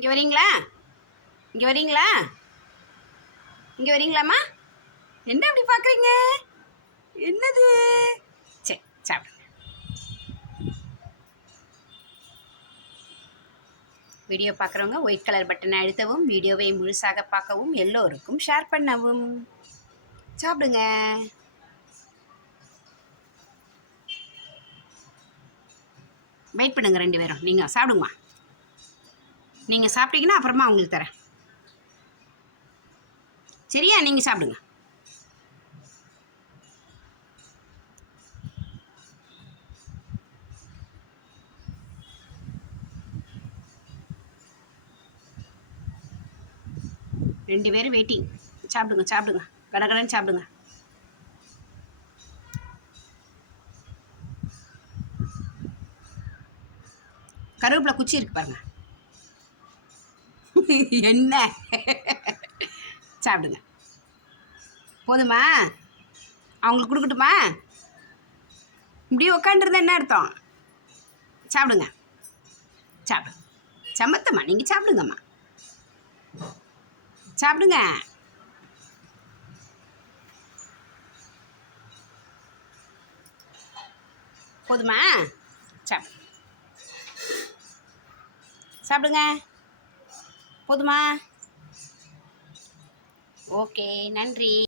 இங்கே வரீங்களா? இங்கே வரீங்களா? இங்கே வரீங்களாம்மா? என்ன அப்படி பார்க்குறீங்க என்னது? சரி சாப்பிடுங்க வீடியோ பார்க்குறவங்க ஒயிட் கலர் பட்டனை அழுத்தவும் வீடியோவை முழுசாக பார்க்கவும் எல்லோருக்கும் ஷேர் பண்ணவும். சாப்பிடுங்க. வெயிட் பண்ணுங்க ரெண்டு பேரும். நீங்கள் சாப்பிடுங்கம்மா. நீங்கள் சாப்பிட்டீங்கன்னா அப்புறமா உங்களுக்கு தரேன். சரியா? நீங்கள் சாப்பிடுங்க. ரெண்டு பேரும் வெயிட்டிங் சாப்பிடுங்க சாப்பிடுங்க. கடகடன்னு சாப்பிடுங்க. கருவேப்பிலை குச்சி இருக்கு பாருங்கள் என்ன? சாப்பிடுங்க. போதுமா? அவங்களுக்கு கொடுக்கட்டுமா? இப்படியே உட்காந்துருந்தா என்ன அர்த்தம்? சாப்பிடுங்க. சாப்பிடுங்க சமத்தம்மா நீங்கள் சாப்பிடுங்கம்மா. சாப்பிடுங்க. போதுமா? சாப்பிடு. சாப்பிடுங்க. போதுமா? ஓகே நன்றி.